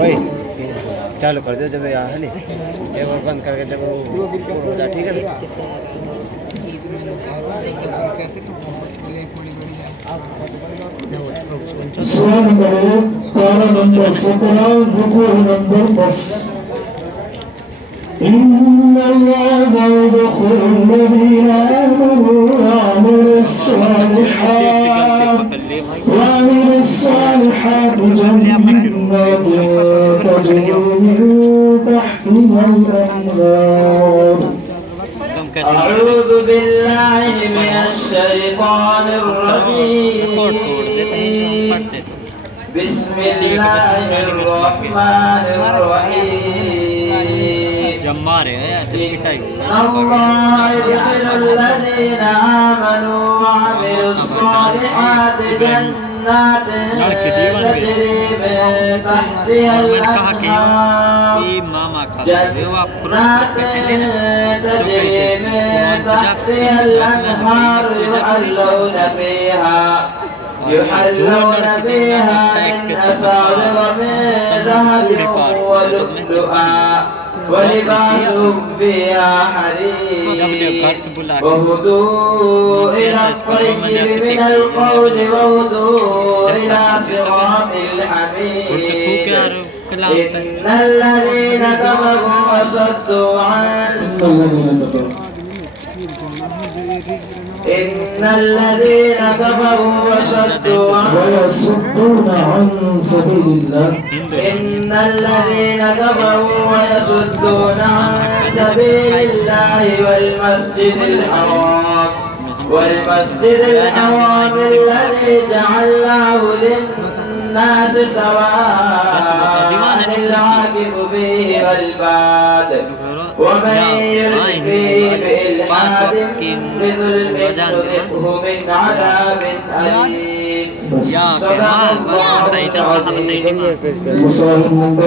वही चालू कर दो जब यहाँ है नहीं, एक बार बंद करके जब वो हो जाए, ठीक है ना। स्मरण करो पारा नंबर 17 रुकू नंबर 10। इन्नल्लाह यदखुलु الذين آمنوا وعملوا الصالحات جنات تجري من تحتها الأنهار। أعوذ بالله من الشيطان الرجيم، بسم الله الرحمن الرحيم। إن الله يدخل الذين آمنوا وعملوا الصالحات جنات تجري من تحتها الأنهار، جنات تجري من تحتها الأنهار يحلون فيها من أساور من ذهب ولؤلؤا ولباسهم فيها حرير، وهدوا إلى الطيب من القول وهدوا إلى صراط الحميد. إن الذين كفروا وصدوا عن ويصدون عن سبيل الله. إن الذين كفروا ويصدون عن سبيل الله والمسجد الحرام الذي جعلناه للناس سواء العاكف فيه والباد، ومن يرد فيه بإلحاد بظلم نذقه من عذاب أليم. صدق الله العظيم.